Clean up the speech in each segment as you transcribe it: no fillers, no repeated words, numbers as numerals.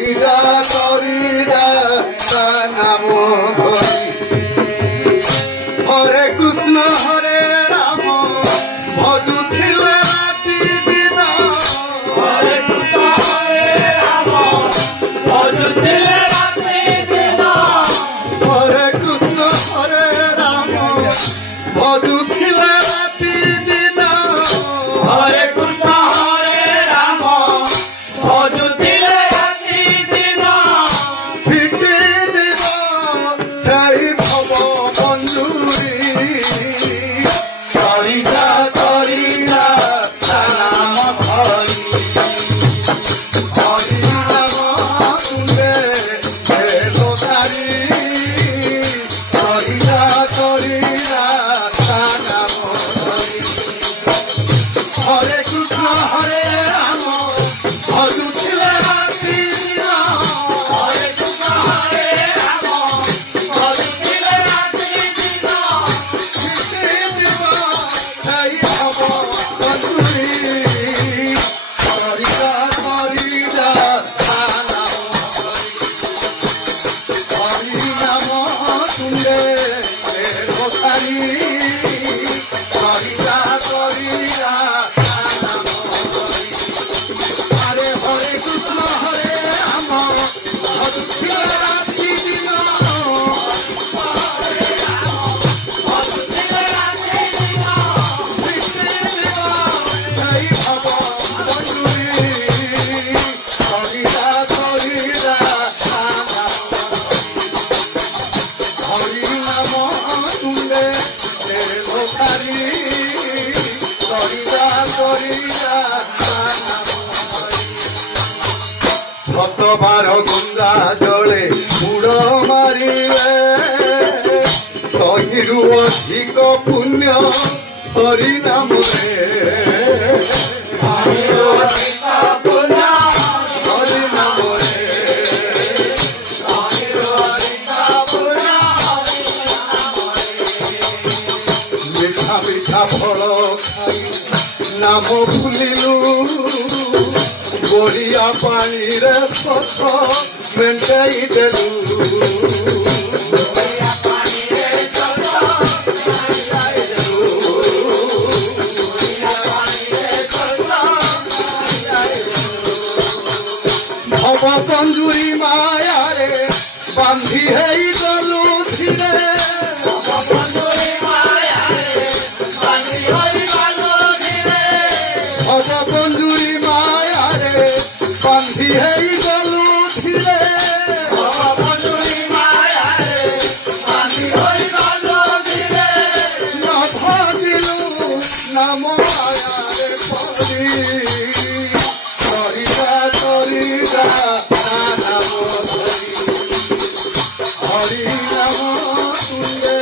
তরিদা তরিদা নাম ধরি হরে কৃষ্ণ হরে রাম ভজুছিলে রাতি দিন হরে কৃষ্ণ হরে রাম ভজুছিলে রাতি দিন হরে কৃষ্ণ হরে রাম ভজুছিলে রাতি দিন হরে কৃষ্ণ হরে রাম ভজুছিলে রাতি দিন ফিটি দিব সেই ভব মঞ্জুরি তরিদা তরিদা নাম ধরি হরি নাম তুলে এলো তারি তরিদা তরিদা নাম ধরি হরে কৃষ্ণ হরে রাম ভজুছিলে রাতি দিন হরে কৃষ্ণ হরে রাম ভজুছিলে রাতি দিন ফিটি দিব সেই ভব মঞ্জুরি তরিদা তরিদা নাম হরি নাম তুলে এলো তারি তরিদা তরিদা নাম আরে হরে কৃষ্ণ হরে রাম ভজুছিলে রাতি দিন ভজুছিলে রাতি দিন শতবার গঙ্গা জলে বুড় মারিবে তহিরু অধিক পুণ্য হরি নামরে হরি নামরে মিঠা মিঠা ফল খাই নাম ভুলিলু বড়িয়া পানিরে পথ মেଣ୍ଟାଇ ଦେଲୁ ভব কঞ্জুরি মায়ারে বান্ধি হেই গলু ধীরে ভব কঞ্জুরি মায়ারে বান্ধি হেই গলু ধীরে ন ভাবিলু নাম মায়ারে পরি তরিদা তরিদা নাম ধরি হরি নাম তুলে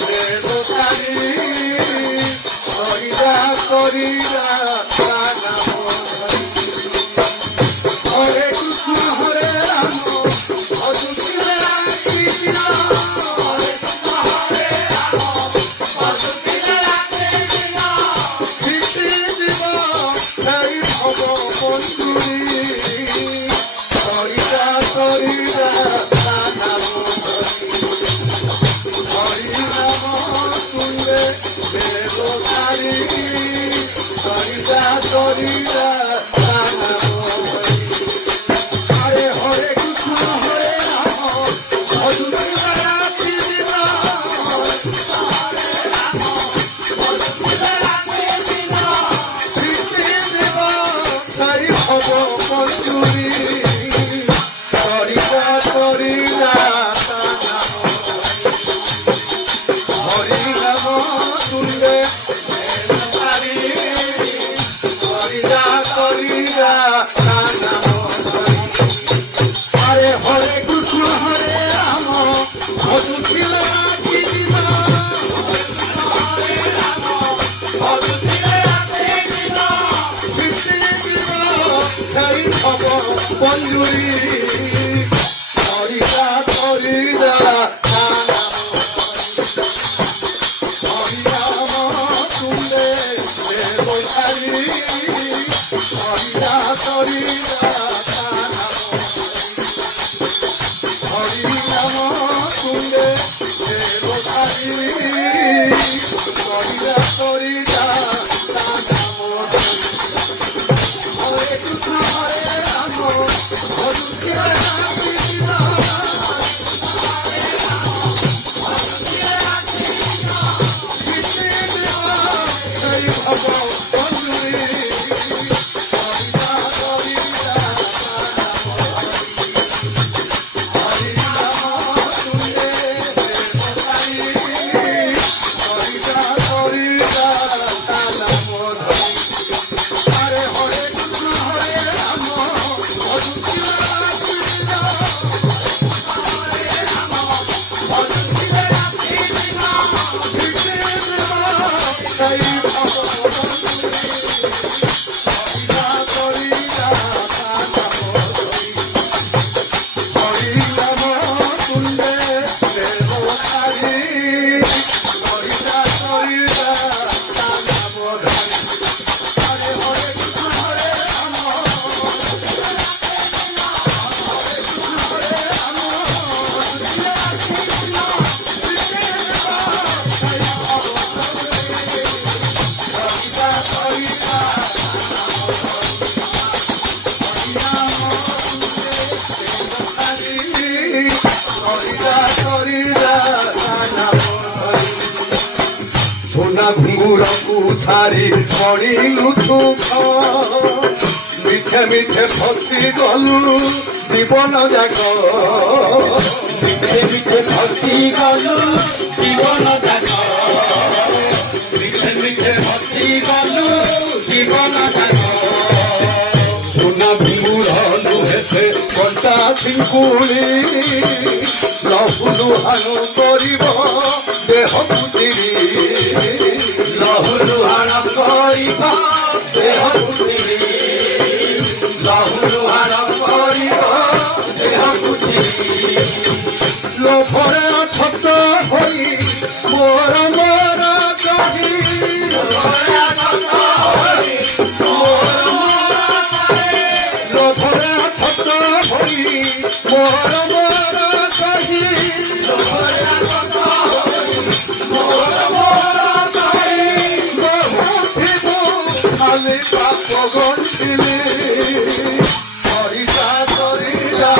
দেলো তারি তরিদা তরিদা নাম ধরি হরে কৃষ্ণ হরে রাম ভজুছিলে রাতি দিন ফিটি দিব সেই ভব মঞ্জুরি তরিদা তরিদা নাম ধরি হরি নাম তুলে দেলো তারি তরিদা তরিদা নাম ধরি আরে হরে কৃষ্ণ হরে রাম ভজুছিলে রাতি দিন ফিটি দিব সেই ভব মঞ্জুরি তরিদা তরিদা নাম হরি নাম তুলে দেলো তারি তরিদা তরিদা নাম ধরি আরে হরে কৃষ্ণ হরে রাম ভজুছিলে রাতি দিন ফিটি দিব সেই ভব মঞ্জুরি তরিদা তরিদা হরি নাম তুলে দেলো তারি তরিদা তরিদা নাম ଦୂରକୁ ଛାଡ଼ି ପଡ଼ିଲୁ ସୁଖ ମିଛେ ମିଛେ ଫସି ଗଲୁ ଜୀବନ ଯାକ ମିଛେ ମିଛେ ଫସି ଗଲୁ ଜୀବନ ଯାକ ମିଛେ ମିଛେ ଫସି ଗଲୁ ଜୀବନ ଯାକ ସୁନା ଭିଙ୍ଗୁର ନୁହେଁ ସେ କଣ୍ଟା ଚିଙ୍କୁଳି ଲହୁ ଲୁହାଣ କରିବ ଦେହକୁ ଚିରି ଲହୁ ଲୁହାଣ କରିବ ଦେହକୁ ଚିରି ଲହୁ ଲୁହାଣ କରିବ ଦେହକୁ ଚିରି ଲୋଭରେ ଛତ ହୋଇ ମୋର ମୋର କହି ଲୋଭରେ ଛତ ହୋଇ ମୋର ମୋର କହି ଖାଲି ପାପ ଗଣ୍ଠିଲି କରିଯା କରିଯା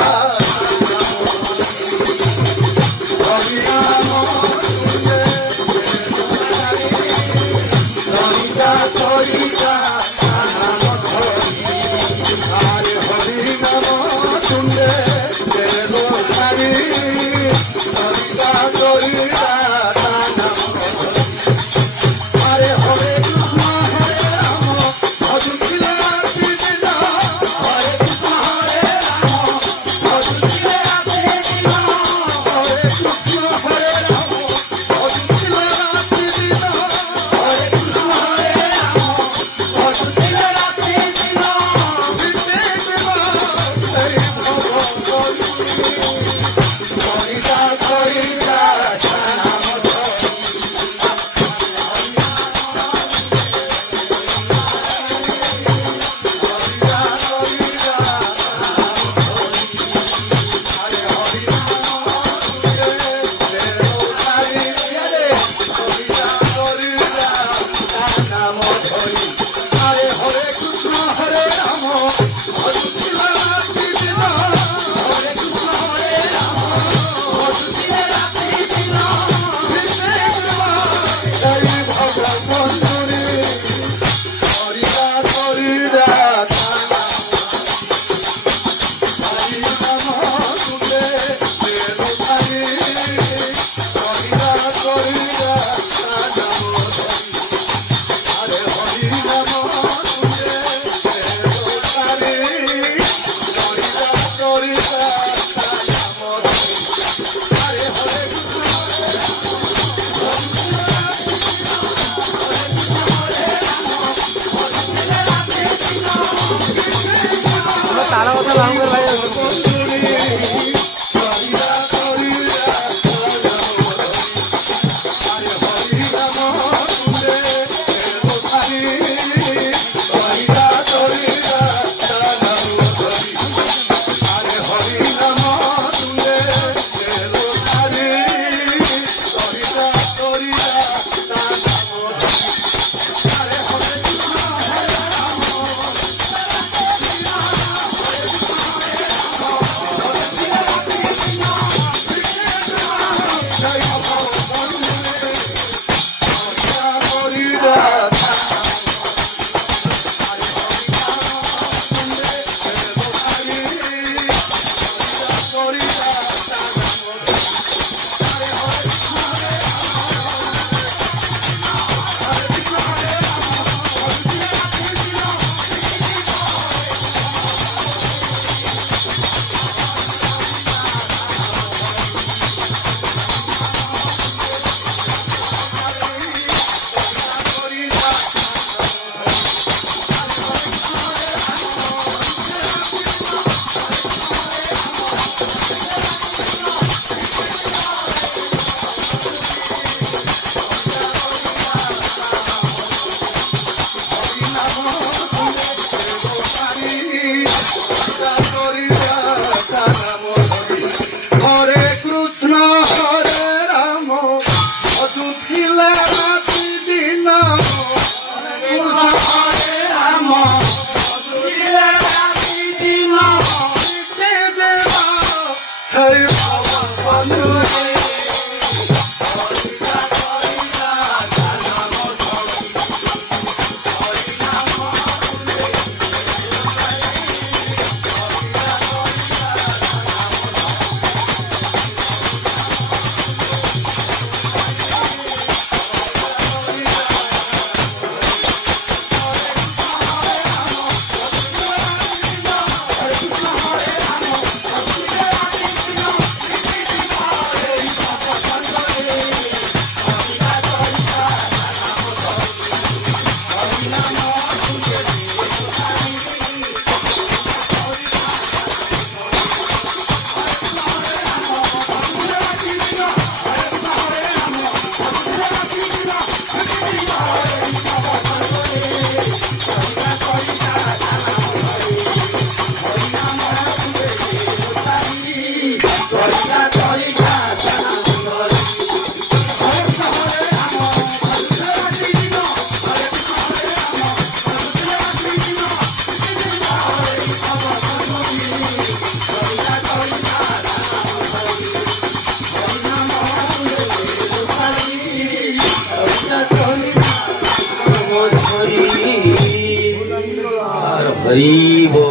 হরি বল।